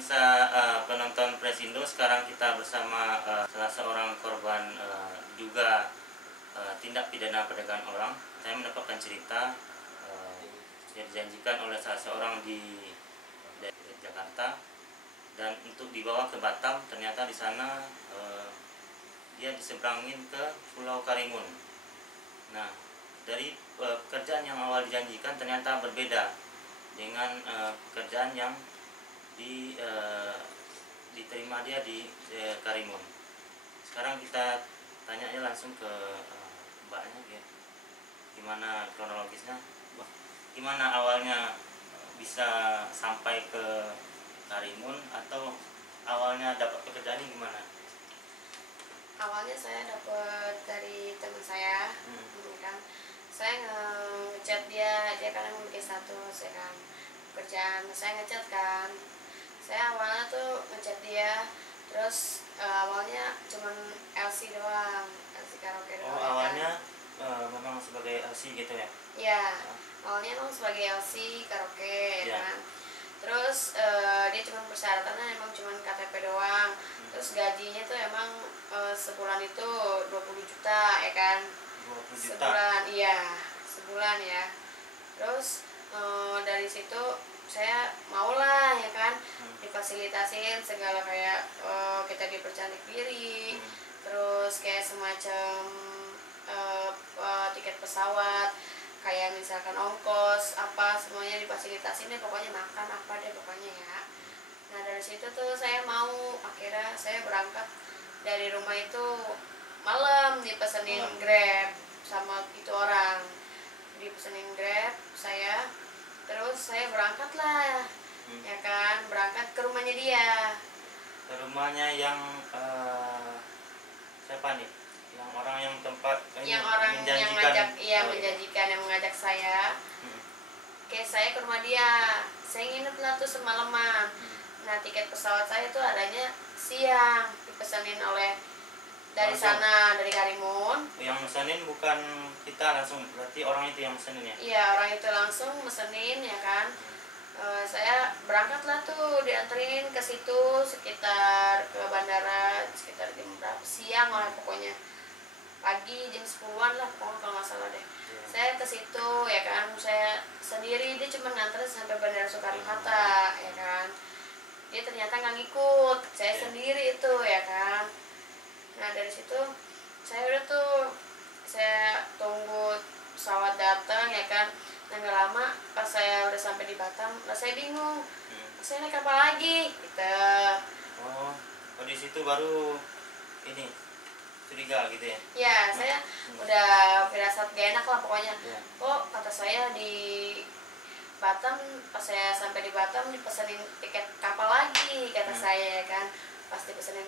pemirsa penonton Presindo, sekarang kita bersama salah seorang korban juga tindak pidana perdagangan orang. Saya mendapatkan cerita yang dijanjikan oleh salah seorang di Jakarta dan untuk dibawa ke Batam. Ternyata di sana dia diseberangin ke Pulau Karimun. Nah, dari pekerjaan yang awal dijanjikan ternyata berbeda dengan pekerjaan yang diterima dia di Karimun. Sekarang kita tanya langsung ke mbaknya, ya. Gimana kronologisnya? Gimana awalnya bisa sampai ke Karimun, atau awalnya dapat pekerjaan ini gimana? Awalnya saya dapat dari teman saya, kan. Saya ngechat dia kan memiliki status, ya kan, pekerjaan. Saya ngechat kan. Saya awalnya tuh ngechat dia, terus awalnya cuman LC doang, LC karaoke doang. Oh, awalnya kan? Memang sebagai LC gitu ya? Iya, awalnya emang sebagai LC karaoke, ya kan. Terus dia cuma persyaratannya emang cuma KTP doang. Terus gajinya tuh emang sebulan itu 20 juta, ya kan. 20 juta? Sebulan, iya, sebulan ya. Terus dari situ saya maulah, ya kan, difasilitasin segala, kayak kita dipercantik diri, terus kayak semacam tiket pesawat, kayak misalkan ongkos apa semuanya difasilitasin deh, pokoknya makan apa deh pokoknya ya. Nah dari situ tuh saya mau, akhirnya saya berangkat dari rumah itu malam, dipesenin Grab sama itu orang, dipesenin Grab saya. Terus saya berangkat lah, ya kan, berangkat ke rumahnya dia. Ke rumahnya yang siapa nih? Yang orang yang tempat yang orang yang ngajak, iya, menjanjikan, yang mengajak saya. Oke, saya ke rumah dia. Saya nginep lah tuh semalaman. Nah tiket pesawat saya tuh adanya siang, dipesenin oleh dari sana, dari Karimun. Yang mesenin bukan kita langsung, berarti orang itu yang mesenin ya? Iya, orang itu langsung mesenin, ya kan. Saya berangkat lah tuh, dianterin ke situ, sekitar ke bandara sekitar jam berapa, siang lah pokoknya, pagi jam 10-an lah pokoknya kalau nggak salah deh. Saya ke situ, ya kan, saya sendiri, dia cuma nganterin sampai Bandara Soekarno-Hatta, ya kan. Dia ternyata nggak ngikut, saya sendiri itu, ya kan. Nah dari situ saya udah tuh, saya tunggu pesawat datang, ya kan. Nah gak lama pas saya udah sampai di Batam, lah saya bingung, saya naik apa lagi gitu. Oh, di situ baru ini curiga gitu ya? Ya, saya udah firasat gak enak lah pokoknya. Kok kata saya di Batam, pas saya sampai di Batam dipesenin tiket kapal lagi, kata saya, ya kan. Pas dipesenin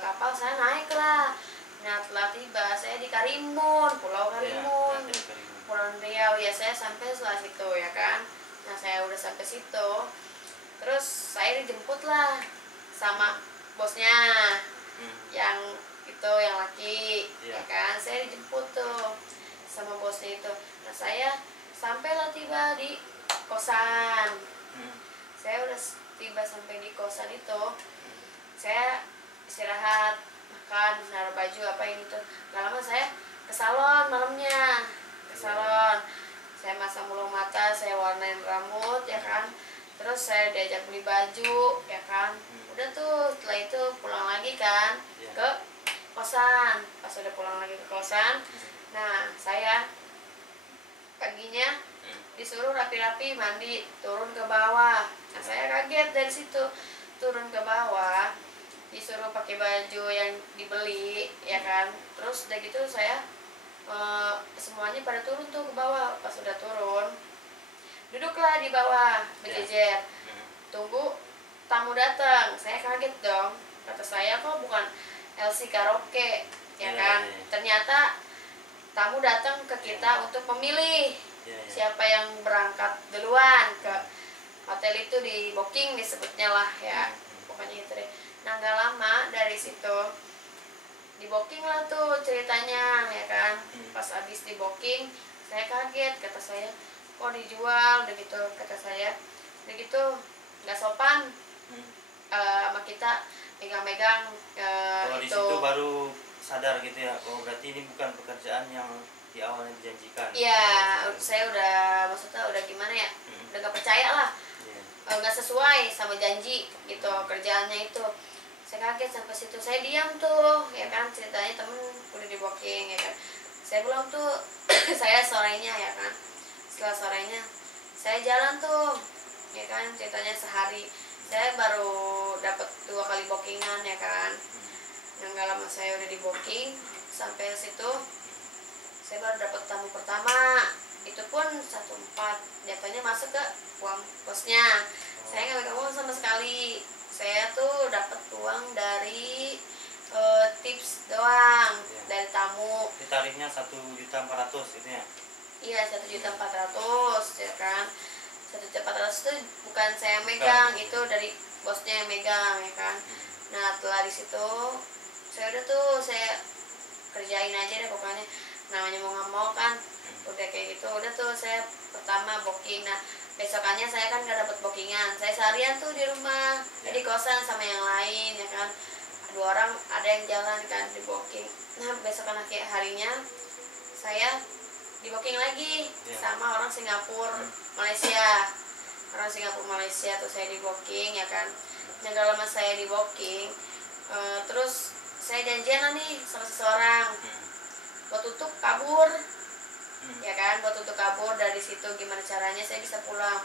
kapal, saya naik lah. Nah telah tiba saya di Karimun, Pulau Karimun, Pulau Riau. Ya saya sampai setelah situ, ya kan. Nah saya udah sampai situ, terus saya dijemput lah sama bosnya, yang itu yang laki, ya kan. Saya dijemput tuh sama bosnya itu. Nah saya sampailah tiba di kosan. Saya udah tiba sampai di kosan itu, saya istirahat, makan, naruh baju apa ini tuh. Gak lama saya ke salon malamnya, ke salon. Saya masang bulu mata, saya warnain rambut, ya kan. Terus saya diajak beli baju, ya kan. Udah tuh, setelah itu pulang lagi kan ke kosan. Pas udah pulang lagi ke kosan, nah saya paginya disuruh rapi-rapi mandi, turun ke bawah. Nah saya kaget dari situ, turun ke bawah disuruh pakai baju yang dibeli, ya kan. Terus udah gitu saya semuanya pada turun tuh ke bawah. Pas udah turun, duduklah di bawah berjejer, tunggu tamu datang. Saya kaget dong, kata saya kok bukan LC karaoke, ya kan. Ternyata tamu datang ke kita untuk memilih siapa yang berangkat duluan ke hotel itu, di booking disebutnya lah ya, pokoknya itu deh. Nah gak lama dari situ di booking lah tuh ceritanya, ya kan. Pas abis di booking saya kaget, kata saya kok dijual, udah gitu kata saya, udah gitu nggak sopan, sama kita megang-megang Kalau di itu. situ baru sadar gitu ya, oh berarti ini bukan pekerjaan yang di awalnya dijanjikan. Iya, saya udah maksudnya udah gimana ya, udah gak percaya lah, nggak sesuai sama janji gitu kerjaannya itu. Saya kaget sampai situ, saya diam tuh ya kan, ceritanya temen udah di booking ya kan. Saya pulang tuh saya sorenya ya kan, setelah sorenya saya jalan tuh ya kan, ceritanya sehari saya baru dapat 2 kali bookingan ya kan. Yang gak lama saya udah di booking, sampai situ saya baru dapat tamu pertama, itu pun 1/4 jatuhnya masuk ke uang bosnya. Saya nggak pegang uang sama sekali, saya tuh dapat uang dari tips doang dari tamu. Tarifnya 1.400.000 gitu ya? Iya, 1.400.000 ya kan. 1.400.000 itu bukan saya megang, itu dari bosnya yang megang ya kan. Nah setelah di situ saya udah tuh saya kerjain aja deh pokoknya, namanya mau nggak mau kan udah kayak gitu. Udah tuh saya pertama booking. Nah besokannya saya kan nggak dapet bookingan, saya seharian tuh di rumah, di kosan sama yang lain ya kan. 2 orang ada yang jalan kan di booking. Nah besokan harinya saya di booking lagi sama orang Singapura Malaysia. Orang Singapura Malaysia tuh saya di booking ya kan. Yang gak lama saya di booking, terus saya janjian nih sama seseorang buat tutup kabur ya kan, buat tutup kabur dari situ. Gimana caranya saya bisa pulang,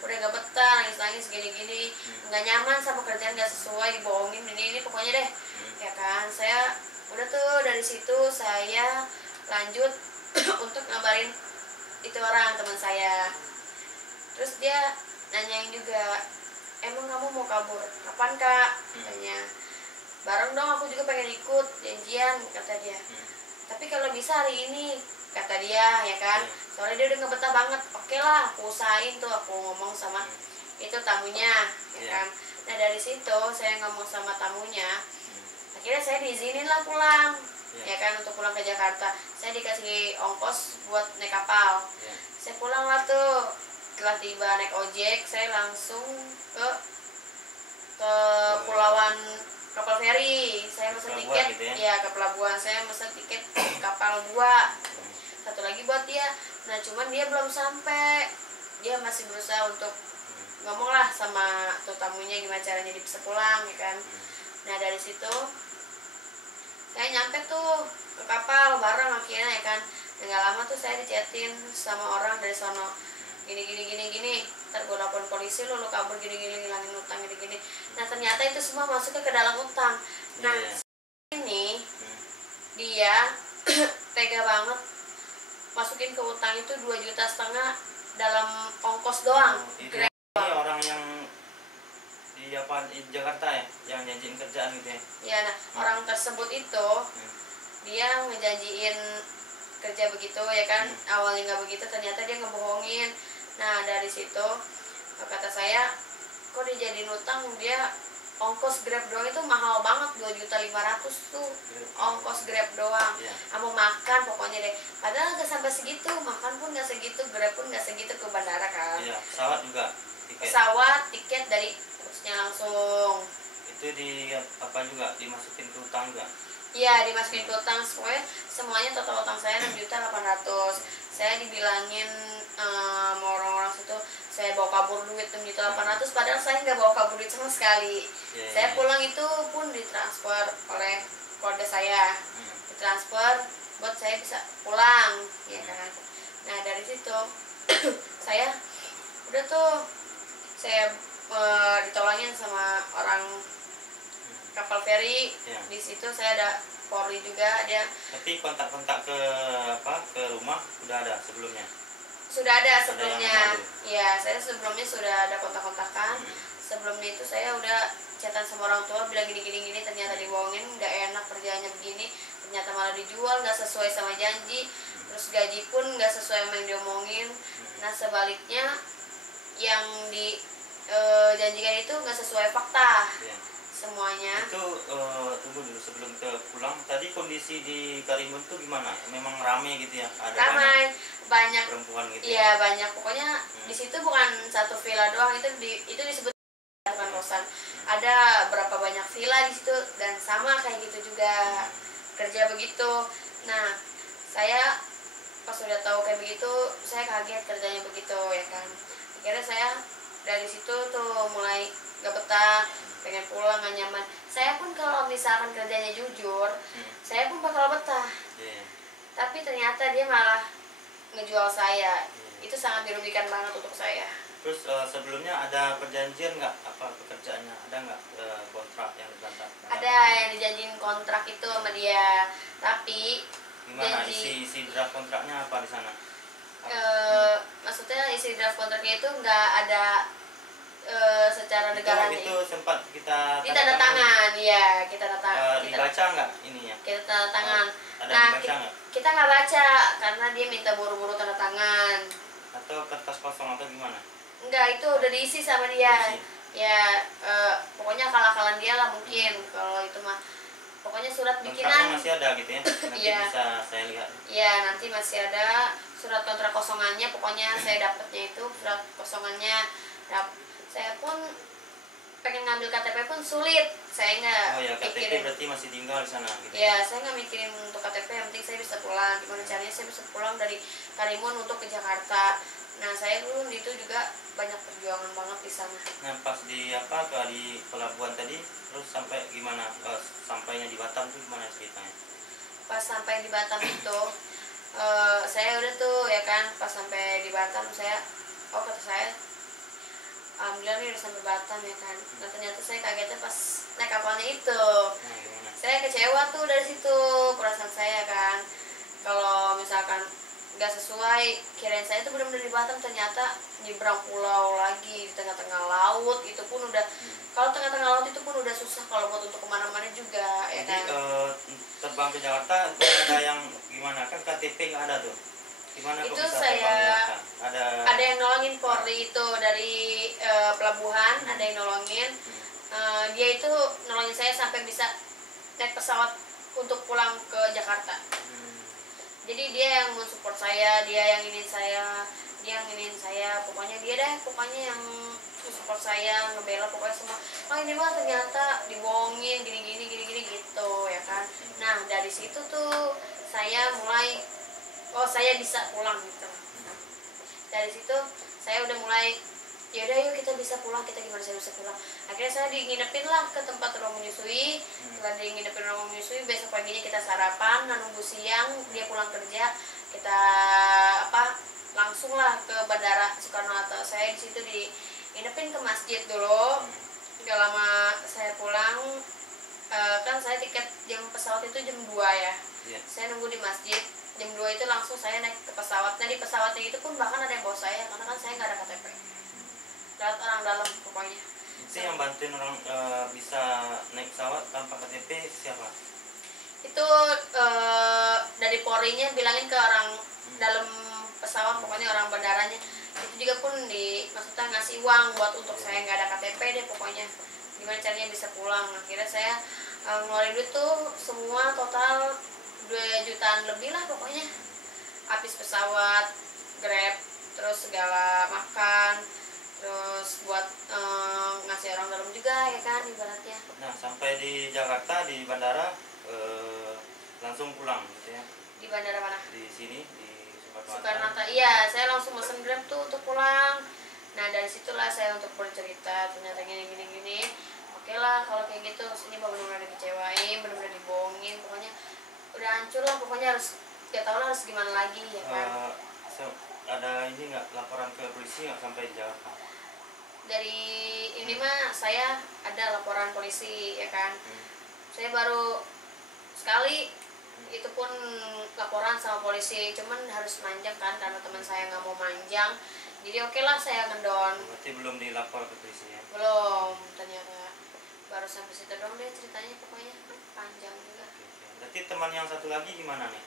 udah gak betah, nangis gini-gini, nggak nyaman sama kerjaan, nggak sesuai, dibohongin ini pokoknya deh ya kan. Saya udah tuh dari situ saya lanjut untuk ngabarin itu orang teman saya. Terus dia nanyain juga, emang kamu mau kabur kapan kak, katanya. Bareng dong, aku juga pengen ikut janjian, kata dia. Tapi kalau bisa hari ini, kata dia ya kan. Soalnya dia udah nggak betah banget. Oke lah, aku usahain tuh, aku ngomong sama itu tamunya ya kan. Nah dari situ saya ngomong sama tamunya, akhirnya saya diizinin lah pulang ya kan, untuk pulang ke Jakarta. Saya dikasih ongkos buat naik kapal. Saya pulang lah tuh. Setelah tiba naik ojek, saya langsung ke pulauan kapal feri. Saya mesen tiket gitu ya, ke pelabuhan. Saya mesen tiket kapal 2, 1 lagi buat dia. Nah cuman dia belum sampai, dia masih berusaha untuk ngomong lah sama tuh tamunya gimana caranya dia bisa pulang ya kan. Nah dari situ saya nyampe tuh ke kapal bareng akhirnya ya kan. Nggak lama tuh saya dichatin sama orang dari sono, gini, ntar gue lapor polisi, lu kabur gini, ngilangin utang gini. Nah ternyata itu semua masuknya ke dalam utang. Nah ini dia tega banget masukin ke utang itu 2,5 juta dalam ongkos doang. Ini orang yang di Jakarta ya, yang janjiin kerjaan gitu ya? Iya, nah orang tersebut itu dia ngejanjiin kerja begitu ya kan. Awalnya nggak begitu, ternyata dia ngebohongin. Nah dari situ kata saya, kok dijadiin utang, dia ongkos Grab doang itu mahal banget, 2.500.000 tuh ongkos Grab doang. Mau makan pokoknya deh, padahal nggak sampai segitu, makan pun nggak segitu, Grab pun nggak segitu ke bandara kan. Pesawat juga tiket. Pesawat tiket dari busnya langsung. Itu di apa juga dimasukin ke utang juga? Iya dimasukin ke utang, semuanya total utang saya 6.800.000. Saya dibilangin sama orang-orang situ saya bawa kabur duit 6.800.000, padahal saya nggak bawa kabur duit sama sekali. Saya pulang itu pun ditransfer oleh keluarga saya, ditransfer buat saya bisa pulang ya kan. Nah dari situ saya udah tuh saya ditolongin sama orang kapal feri. Di situ saya ada Polri juga dia. Tapi kontak-kontak ke rumah udah ada sebelumnya? Sudah ada sebelumnya. Iya, saya sebelumnya sudah ada kontak-kontakan. Sebelumnya itu saya udah chatan sama orang tua bilang gini, ternyata dibohongin, nggak enak kerjanya begini, ternyata malah dijual nggak sesuai sama janji, terus gaji pun nggak sesuai sama yang diomongin. Nah sebaliknya yang dijanjikan itu nggak sesuai fakta. Semuanya itu tunggu dulu sebelum ke pulang, tadi kondisi di Karimun tuh gimana? Memang rame gitu ya? Ada ramai, banyak perempuan gitu ya? Iya banyak, pokoknya di situ bukan satu villa doang, itu disebut bukan kosan. Ada berapa banyak villa di situ dan sama kayak gitu juga kerja begitu. Nah, saya pas udah tahu kayak begitu, saya kaget kerjanya begitu ya kan. Akhirnya saya dari situ tuh mulai gak betah, pengen pulang, gak nyaman. Saya pun kalau misalkan kerjanya jujur, saya pun bakal betah. Tapi ternyata dia malah ngejual saya. Itu sangat merugikan banget untuk saya. Terus sebelumnya ada perjanjian nggak apa pekerjaannya? Ada nggak kontrak yang dibantah? Ada yang dijanjiin kontrak itu sama dia, tapi gimana isi draft kontraknya apa di sana? Maksudnya isi draft kontraknya itu nggak ada secara negaranya. Itu sempat kita tanda tangan, ya kita tanda tangan. Dibaca nggak ininya? Kita tanda tangan. Ada Nah, dibaca nggak? kita nggak baca karena dia minta buru-buru tanda tangan. Atau kertas kosong atau gimana? Enggak, itu udah diisi sama dia. Diisi. Ya, pokoknya akal-akalan dia lah mungkin. Kalau itu mah pokoknya surat bikinan masih ada gitu ya? Nanti iya. Bisa saya lihat. Iya, nanti masih ada surat kontrak kosongannya. Pokoknya saya dapatnya itu surat kosongannya. Saya pun pengen ngambil KTP pun sulit. Saya nggak KTP mikirin. berarti masih tinggal di sana gitu. Ya, saya nggak mikirin untuk KTP, yang penting saya bisa pulang. Gimana caranya saya bisa pulang dari Karimun untuk ke Jakarta. Nah, saya dulu itu juga banyak perjuangan banget di sana. Nah, pas di pelabuhan tadi, terus sampai gimana? Sampainya di Batam tuh gimana ceritanya? Pas sampai di Batam itu, saya udah tuh ya kan, pas sampai di Batam kata saya, alhamdulillah nih udah sampai Batam ya kan. Nah, ternyata saya kagetnya pas naik kapalnya itu. Nah, saya kecewa tuh dari situ, perasaan saya kan. Kalau misalkan nggak sesuai, kirain saya tuh benar-benar di Batam, ternyata nyebrang pulau lagi di tengah-tengah laut. Itu pun udah kalau tengah-tengah laut itu pun udah susah kalau buat untuk kemana-mana juga ya kan. Jadi terbang ke Jakarta itu ada yang gimana kan KTP nggak ada tuh? Gimana Itu kok bisa saya ada yang nolongin Nah. Polri itu dari pelabuhan, ada yang nolongin. Dia itu nolongin saya sampai bisa naik pesawat untuk pulang ke Jakarta. Jadi dia yang mensupport saya, dia yang ingin saya, pokoknya dia deh, pokoknya yang support saya, ngebela pokoknya semua. Oh ini mah ternyata dibohongin gini gitu ya kan. Nah dari situ tuh saya mulai, saya bisa pulang gitu. Dari situ saya udah mulai, yaudah yuk kita bisa pulang, kita gimana saya bisa pulang. Akhirnya saya nginepin lah ke tempat ruang menyusui. Setelah nginepin ruang menyusui, besok paginya kita sarapan, nunggu siang dia pulang kerja, kita langsung lah ke Bandara Soekarno-Hatta. Saya di situ nginepin ke masjid dulu. Gak lama saya pulang, kan saya tiket jam pesawat itu jam 2 ya. Saya nunggu di masjid, jam 2 itu langsung saya naik ke pesawat. Nah di pesawatnya itu pun bahkan ada yang bawa saya, karena kan saya nggak ada KTP. Lihat orang dalam pokoknya. Itu yang bantuin orang bisa naik pesawat tanpa KTP siapa? Itu dari Polri-nya bilangin ke orang dalam pesawat, pokoknya orang bandaranya. Itu juga pun maksudnya ngasih uang buat untuk saya nggak ada KTP deh pokoknya. Gimana caranya bisa pulang. Akhirnya saya ngeluarin duit tuh semua total 2 jutaan lebih lah pokoknya. Habis pesawat, Grab, terus segala makan, terus buat ngasih orang dalam juga ya kan ibaratnya. Nah sampai di Jakarta di bandara langsung pulang gitu ya? Di bandara mana? Di sini di Soekarno-Hatta. Iya, saya langsung mesen Grab tuh untuk pulang. Nah dari situlah saya untuk bercerita, ternyata gini. Oke lah kalau kayak gitu, sini benar-benar dikecewain, benar-benar dibohongin, pokoknya udah hancur lah, pokoknya harus gak tau lah harus gimana lagi ya kan. Ada ini nggak laporan ke polisi nggak sampai di Jakarta? Dari ini mah saya ada laporan polisi ya kan. Saya baru sekali itu pun laporan sama polisi, cuman harus manjang kan karena teman saya nggak mau manjang, jadi oke lah saya ngendon. Berarti belum dilapor ke polisi ya? Belum, ternyata baru sampai situ dong deh ceritanya, pokoknya panjang juga. Berarti teman yang satu lagi gimana nih?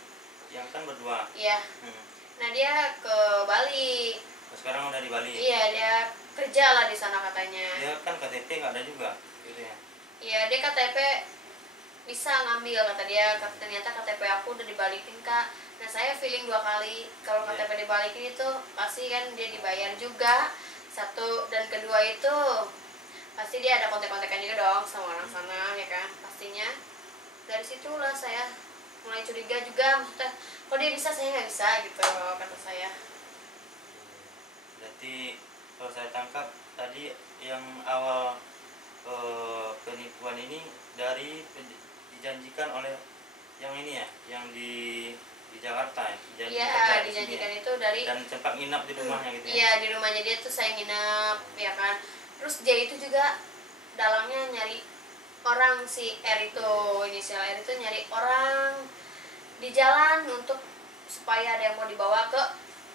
Yang kan berdua? Iya. Nah dia ke Bali. Sekarang udah di Bali? Iya, dia kerja lah di sana katanya. Dia kan KTP nggak ada juga, gitu ya? Iya, dia KTP bisa ngambil kata dia. Ternyata KTP aku udah dibalikin kak. Nah saya feeling 2 kali kalau KTP dibalikin itu pasti kan dia dibayar juga. 1 dan kedua itu pasti dia ada kontak-kontakan juga dong sama orang sana ya kan, pastinya dari situlah saya mulai curiga juga, maksudnya kok dia bisa saya nggak bisa gitu kata saya. Berarti kalau saya tangkap tadi yang awal penipuan ini dijanjikan oleh yang ini ya, yang di Jakarta ya, Iya, kerja di sini dijanjikan ya. itu dari Dan sempat nginap di rumahnya gitu ya. iya di rumahnya dia tuh saya nginep ya kan, terus dia itu juga dalangnya nyari orang, si R itu, inisial R itu nyari orang di jalan untuk supaya ada yang mau dibawa ke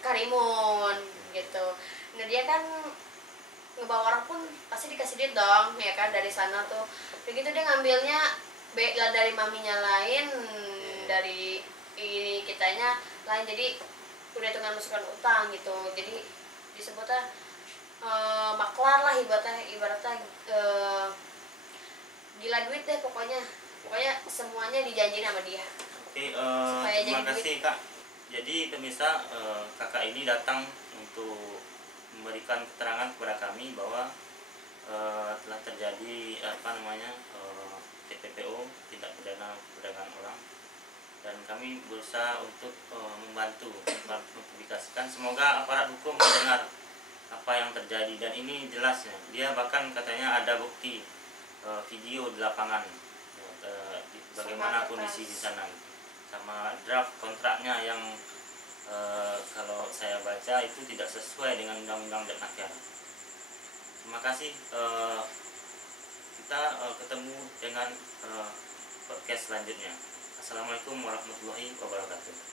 Karimun gitu. Nah dia kan ngebawa orang pun pasti dikasih duit dong ya kan dari sana tuh, begitu dia ngambilnya bela dari maminya lain, dari ini kitanya lain, jadi udah dengan masukkan utang gitu, jadi disebutnya maklar lah ibaratnya gila duit deh pokoknya semuanya dijanjiin sama dia. Oke, Supaya terima jadi kasih Kak. Jadi pemirsa, kakak ini datang untuk memberikan keterangan kepada kami bahwa telah terjadi TPPO, tindak pidana perdagangan orang, dan kami berusaha untuk membantu mempublikasikan. Semoga aparat hukum mendengar apa yang terjadi, dan ini jelasnya dia bahkan katanya ada bukti video di lapangan bagaimana kondisi di sana, sama draft kontraknya yang kalau saya baca itu tidak sesuai dengan undang-undang Depnaker. Terima kasih. Kita ketemu dengan podcast selanjutnya. Assalamualaikum warahmatullahi wabarakatuh.